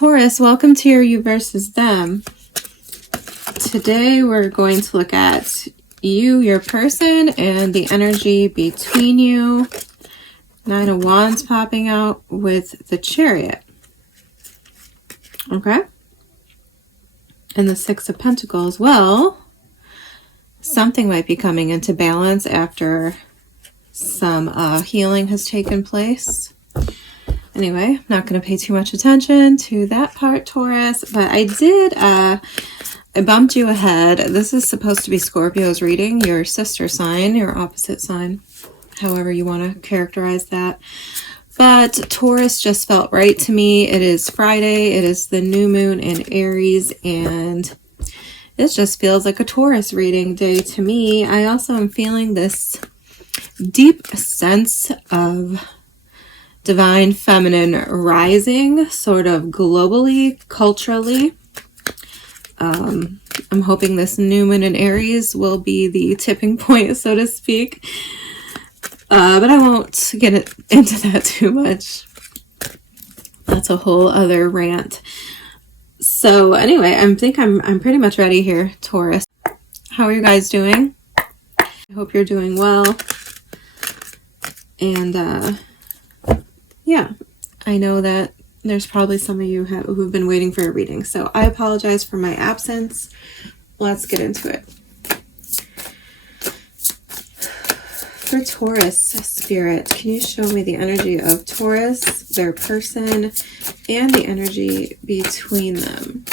Taurus, welcome to your You versus Them. Today we're going to look at you, your person, and the energy between you. Nine of Wands popping out with the Chariot. Okay. And the Six of Pentacles. Well, something might be coming into balance after some healing has taken place. Anyway, I'm not going to pay too much attention to that part, Taurus, but I did, I bumped you ahead. This is supposed to be Scorpio's reading, your sister sign, your opposite sign, however you want to characterize that. But Taurus just felt right to me. It is Friday, it is the new moon in Aries, and it just feels like a Taurus reading day to me. I also am feeling this deep sense of divine feminine rising, sort of globally, culturally. I'm hoping this new moon in Aries will be the tipping point, so to speak. But I won't get into that too much. That's a whole other rant. So anyway, I think I'm pretty much ready here, Taurus. How are you guys doing? I hope you're doing well. And yeah, I know that there's probably some of you who've been waiting for a reading, so I apologize for my absence. Let's get into it. For Taurus, Spirit, can you show me the energy of Taurus, their person, and the energy between them?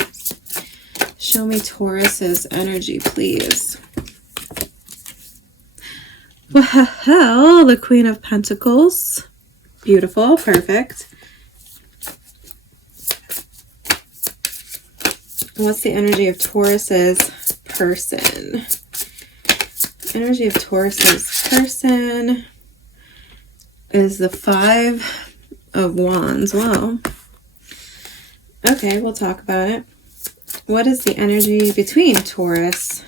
Show me Taurus's energy, please. Well, the Queen of Pentacles. Beautiful, perfect. What's the energy of Taurus's person? Energy of Taurus's person is the Five of Wands. Wow. Okay, we'll talk about it. What is the energy between Taurus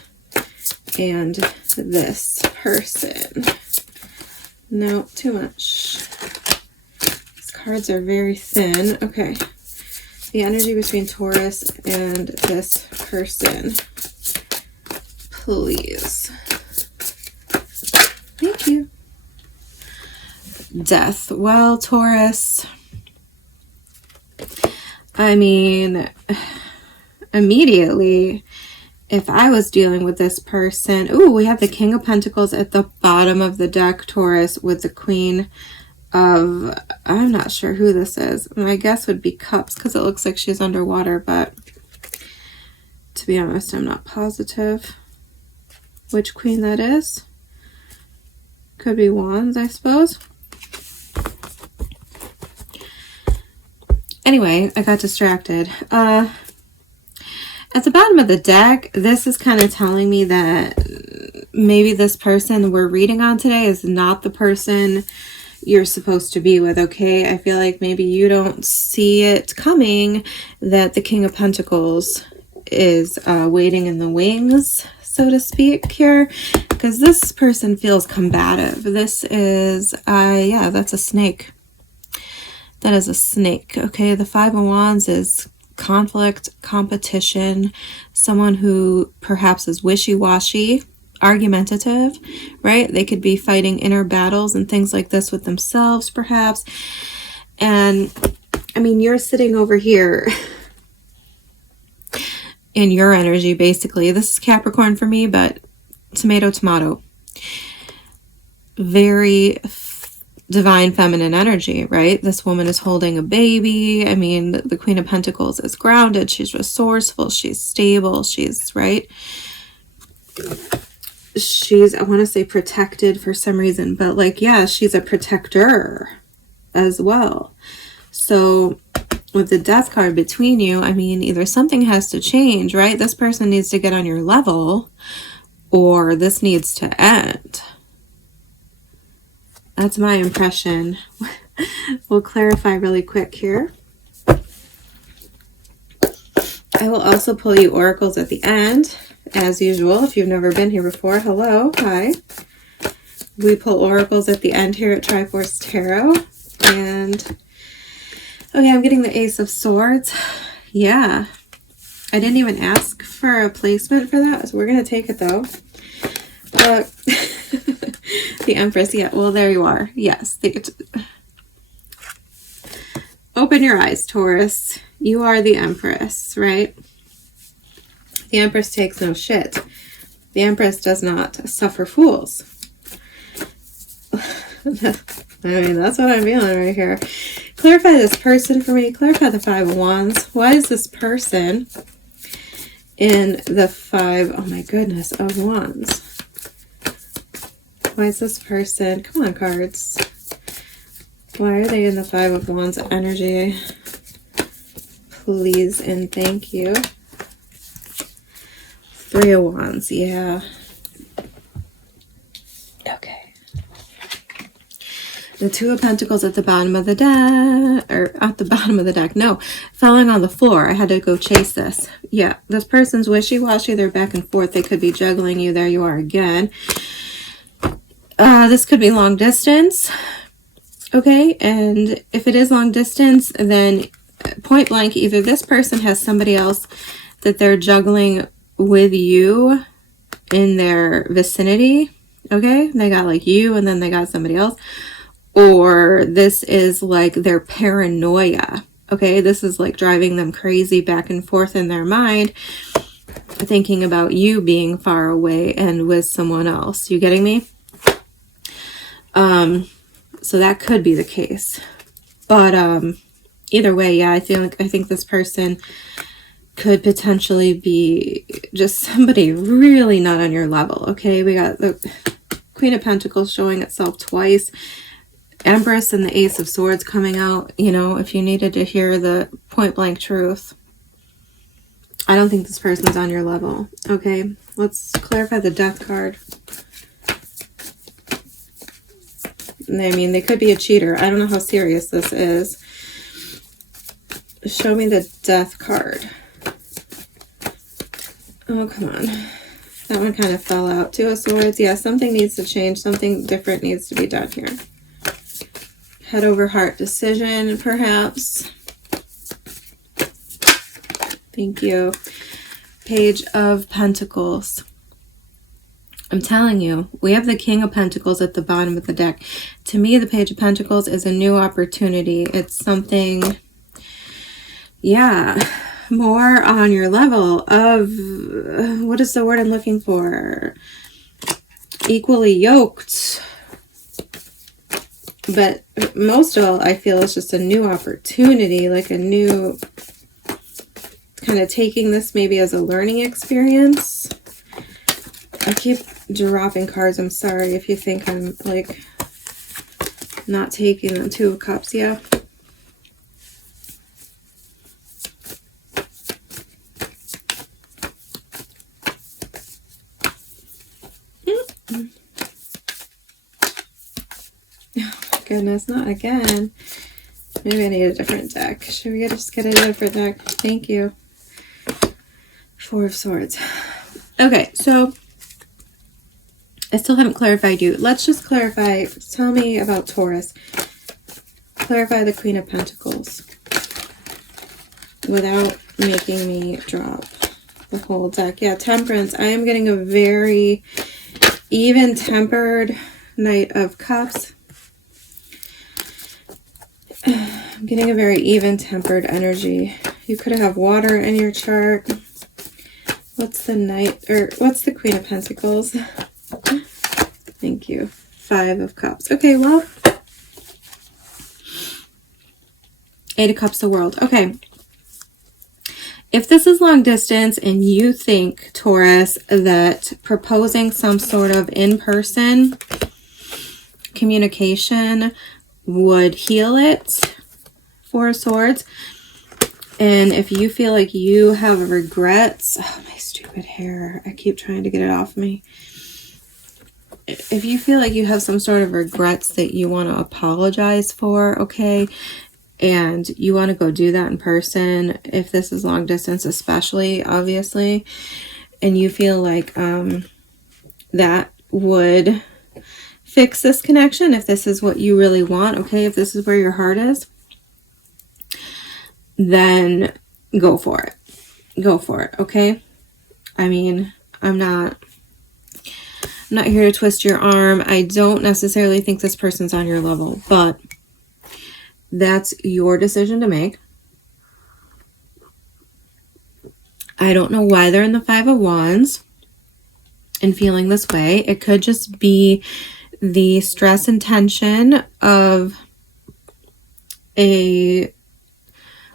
and this person? No, too much. Cards are very thin. Okay. The energy between Taurus and this person. Please. Thank you. Death. Well, Taurus, I mean, immediately, if I was dealing with this person, ooh, we have the King of Pentacles at the bottom of the deck, Taurus, with the Queen of, I'm not sure who this is. My guess would be Cups because it looks like she's underwater, but to be honest, I'm not positive which queen that is. Could be Wands, I suppose. Anyway, I got distracted. At the bottom of the deck, this is kind of telling me that maybe this person we're reading on today is not the person you're supposed to be with, okay? I feel like maybe you don't see it coming that the King of Pentacles is waiting in the wings, so to speak, here, because this person feels combative. This is, yeah, that's a snake. That is a snake, okay? The Five of Wands is conflict, competition, someone who perhaps is wishy-washy, argumentative, right? They could be fighting inner battles and things like this with themselves, perhaps. And I mean, you're sitting over here in your energy, basically. This is Capricorn for me, but tomato, tomato. Very divine feminine energy, right? This woman is holding a baby. I mean, the Queen of Pentacles is grounded. She's resourceful. She's stable. She's, right? She's, I want to say protected for some reason, but like, yeah, she's a protector as well. So with the Death card between you, I mean, either something has to change, right? This person needs to get on your level, or this needs to end. That's my impression. We'll clarify really quick here. I will also pull you oracles at the end. As usual, if you've never been here before, hello, hi. We pull oracles at the end here at Tryforce Tarot. And, okay, I'm getting the Ace of Swords. Yeah. I didn't even ask for a placement for that, so we're going to take it though. The Empress, yeah, well, there you are. Yes. Open your eyes, Taurus. You are the Empress, right? The Empress takes no shit. The Empress does not suffer fools. I mean, that's what I'm feeling right here. Clarify this person for me. Clarify the Five of Wands. Why is this person in the Five, oh my goodness, of Wands? Why is this person, come on cards, why are they in the Five of Wands energy? Please and thank you. Three of Wands, yeah. Okay. The Two of Pentacles at the bottom of the deck, or at the bottom of the deck, no, falling on the floor. I had to go chase this. Yeah, this person's wishy-washy, they're back and forth, they could be juggling you, there you are again. This could be long distance, okay, and if it is long distance, then point blank, either this person has somebody else that they're juggling with you in their vicinity, okay, they got like you and then they got somebody else, or this is like their paranoia, okay, this is like driving them crazy back and forth in their mind, thinking about you being far away and with someone else. You getting me? So that could be the case, but either way, yeah, I think this person could potentially be just somebody really not on your level. Okay, we got the Queen of Pentacles showing itself twice, Empress and the Ace of Swords coming out. You know, if you needed to hear the point blank truth, I don't think this person's on your level. Okay, let's clarify the Death card. I mean, they could be a cheater. I don't know how serious this is. Show me the Death card. Oh, come on. That one kind of fell out. Two of Swords. Yeah, something needs to change. Something different needs to be done here. Head over heart decision, perhaps. Thank you. Page of Pentacles. I'm telling you, we have the King of Pentacles at the bottom of the deck. To me, the Page of Pentacles is a new opportunity. It's something, yeah, more on your level of, what is the word I'm looking for? Equally yoked. But most of all, I feel it's just a new opportunity, like a new, kind of taking this maybe as a learning experience. I keep dropping cards. I'm sorry if you think I'm like not taking the Two of Cups. Yeah. Oh my goodness, not again. Maybe I need a different deck. Should we just get a different deck? Thank you. Four of Swords. Okay, so I still haven't clarified you. Let's just clarify. Tell me about Taurus. Clarify the Queen of Pentacles without making me drop the whole deck. Yeah, Temperance. I am getting a very even-tempered Knight of Cups. I'm getting a very even-tempered energy. You could have water in your chart. What's the Knight, or what's the Queen of Pentacles? Thank you. Five of Cups. Okay, well, Eight of Cups, the World. Okay. If this is long distance and you think, Taurus, that proposing some sort of in-person communication would heal it, Four of Swords, and if you feel like you have regrets, oh, my stupid hair, I keep trying to get it off me. If you feel like you have some sort of regrets that you want to apologize for, okay, and you want to go do that in person, if this is long distance especially, obviously, and you feel like that would fix this connection, if this is what you really want, okay, if this is where your heart is, then go for it. Go for it, okay? I mean, I'm not here to twist your arm. I don't necessarily think this person's on your level, but that's your decision to make. I don't know why they're in the Five of Wands and feeling this way. It could just be the stress and tension of a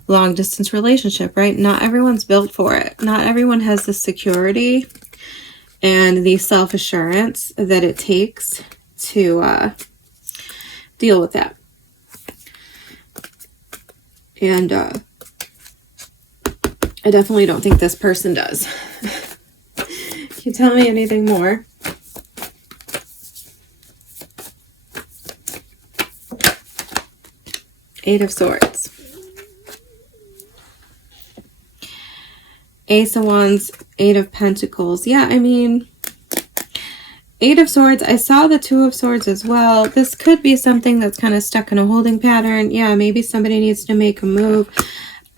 long distance relationship, right? Not everyone's built for it. Not everyone has the security and the self-assurance that it takes to deal with that. And I definitely don't think this person does. Can you tell me anything more? Eight of Swords. Ace of Wands, Eight of Pentacles. Yeah, I mean, Eight of Swords. I saw the Two of Swords as well. This could be something that's kind of stuck in a holding pattern. Yeah, maybe somebody needs to make a move.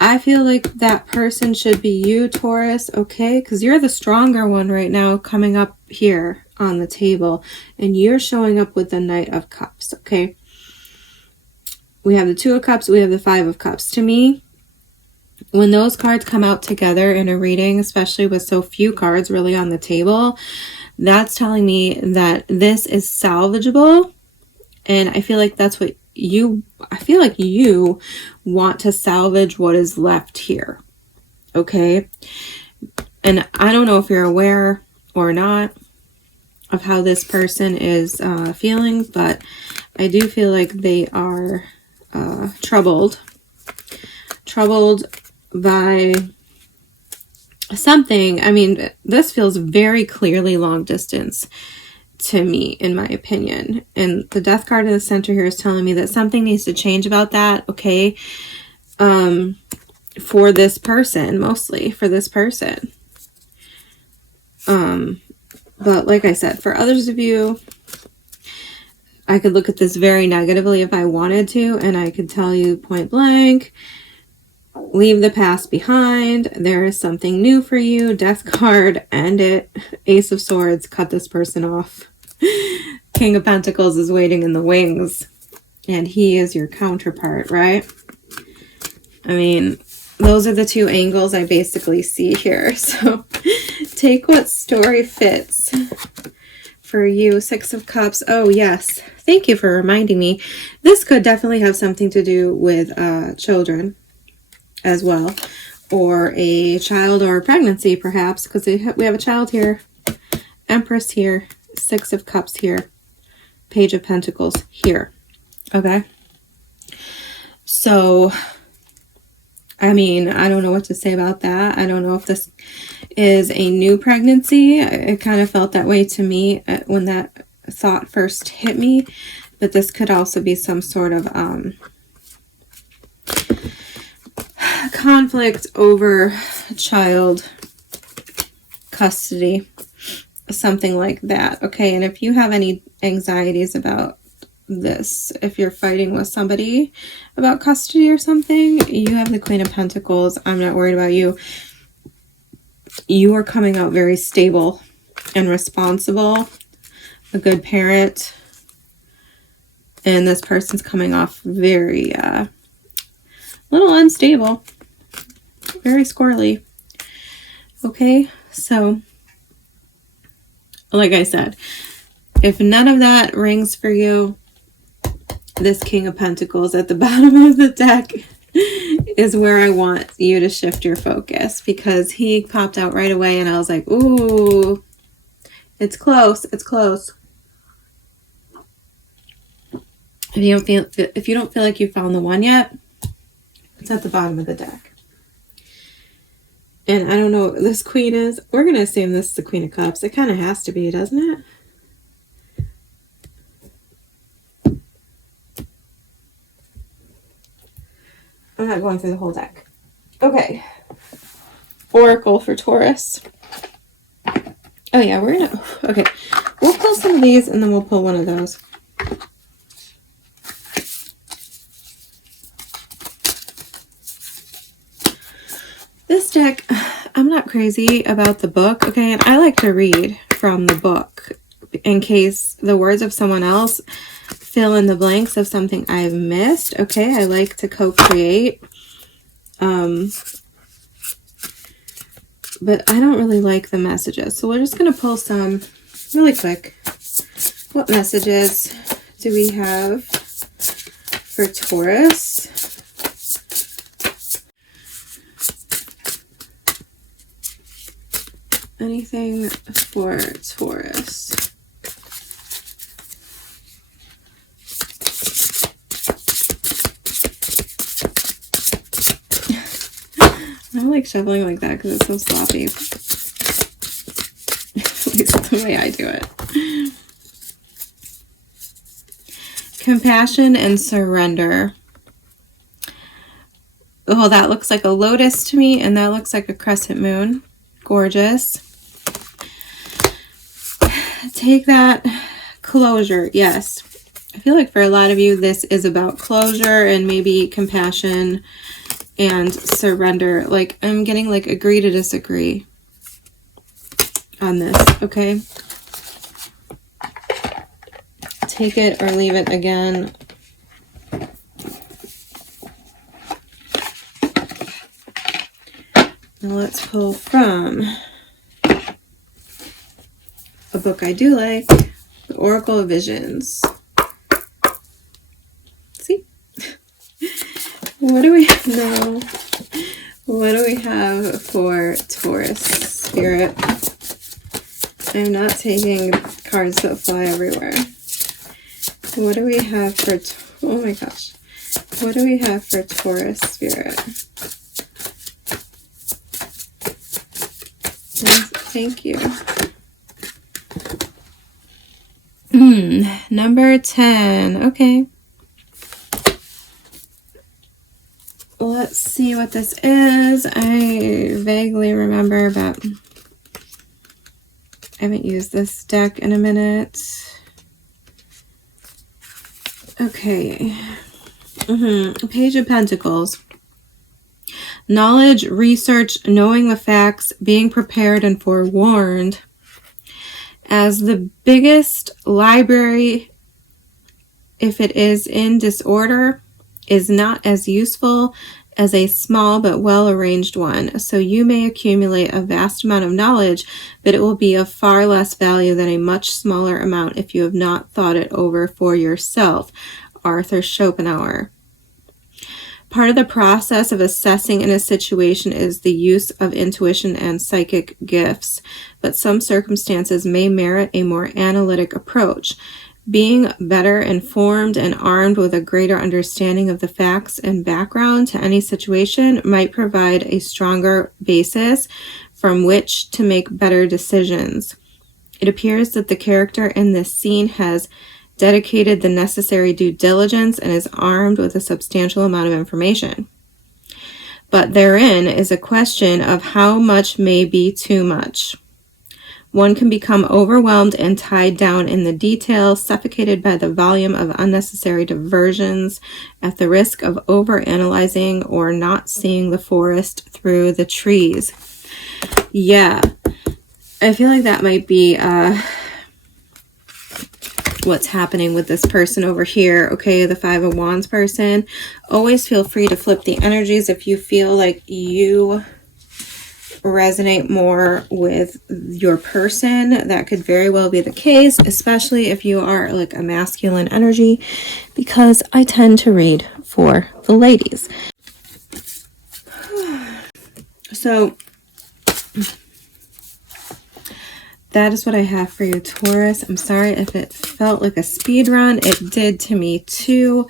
I feel like that person should be you, Taurus, okay? Because you're the stronger one right now coming up here on the table. And you're showing up with the Knight of Cups, okay? We have the Two of Cups. We have the Five of Cups. To me, when those cards come out together in a reading, especially with so few cards really on the table, that's telling me that this is salvageable. And I feel like that's what I feel like you want to salvage what is left here. Okay. And I don't know if you're aware or not of how this person is feeling, but I do feel like they are troubled by something. I mean, this feels very clearly long distance to me, in my opinion. And the Death card in the center here is telling me that something needs to change about that, okay? For this person, mostly for this person. But like I said, for others of you, I could look at this very negatively if I wanted to, and I could tell you point blank, leave the past behind. There is something new for you. Death card, end it. Ace of Swords, cut this person off. King of Pentacles is waiting in the wings, and he is your counterpart, right? I mean, those are the two angles I basically see here. So take what story fits for you. Six of Cups. Oh, yes. Thank you for reminding me. This could definitely have something to do with children as well, or a child or a pregnancy perhaps, because we have a child here, Empress here, Six of Cups here, Page of Pentacles here. Okay, so I mean, I don't know what to say about that. I don't know if this is a new pregnancy. It kind of felt that way to me when that thought first hit me, but this could also be some sort of conflict over child custody, something like that. Okay, and if you have any anxieties about this, if you're fighting with somebody about custody or something, you have the Queen of Pentacles. I'm not worried about you. You are coming out very stable and responsible, a good parent, and this person's coming off very little unstable, very squirrely. Okay, so like I said, if none of that rings for you, this King of Pentacles at the bottom of the deck is where I want you to shift your focus, because he popped out right away and I was like, ooh, it's close, it's close. If you don't feel like you found the one yet, it's at the bottom of the deck. And I don't know what this Queen is. We're going to assume this is the Queen of Cups. It kind of has to be, doesn't it? I'm not going through the whole deck. Okay. Oracle for Taurus. Oh yeah, we're going to... Okay. We'll pull some of these and then we'll pull one of those. This deck, I'm not crazy about the book, okay? And I like to read from the book in case the words of someone else fill in the blanks of something I've missed, okay? I like to co-create. But I don't really like the messages. So we're just going to pull some really quick. What messages do we have for Taurus? Anything for Taurus? I don't like shoveling like that because it's so sloppy. At least the way I do it. Compassion and surrender. Oh, that looks like a lotus to me, and that looks like a crescent moon. Gorgeous. Take that. Closure. Yes. I feel like for a lot of you, this is about closure and maybe compassion and surrender. Like, I'm getting like agree to disagree on this, okay? Take it or leave it again. Now let's pull from a book I do like, The Oracle of Visions. See? What do we know? What do we have for Taurus Spirit? I'm not taking cards that fly everywhere. What do we have for, oh my gosh. What do we have for Taurus Spirit? Thank you. Number 10. Okay. Let's see what this is. I vaguely remember, but I haven't used this deck in a minute. Okay. Page of Pentacles. Knowledge, research, knowing the facts, being prepared and forewarned. As the biggest library, if it is in disorder, is not as useful as a small but well-arranged one. So you may accumulate a vast amount of knowledge, but it will be of far less value than a much smaller amount if you have not thought it over for yourself. Arthur Schopenhauer. Part of the process of assessing in a situation is the use of intuition and psychic gifts, but some circumstances may merit a more analytic approach. Being better informed and armed with a greater understanding of the facts and background to any situation might provide a stronger basis from which to make better decisions. It appears that the character in this scene has dedicated the necessary due diligence and is armed with a substantial amount of information. But therein is a question of how much may be too much. One can become overwhelmed and tied down in the details, suffocated by the volume of unnecessary diversions, at the risk of overanalyzing or not seeing the forest through the trees. Yeah, I feel like that might be what's happening with this person over here. Okay, the Five of Wands person. Always feel free to flip the energies if you feel like you resonate more with your person. That could very well be the case, especially if you are like a masculine energy, because I tend to read for the ladies. So that is what I have for you, Taurus. I'm sorry if it felt like a speed run. It did to me too,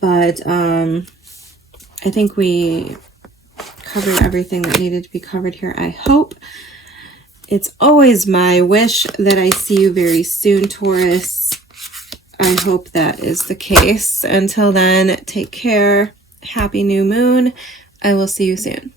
but I think we covered everything that needed to be covered here, I hope. It's always my wish that I see you very soon, Taurus. I hope that is the case. Until then, take care. Happy new moon. I will see you soon.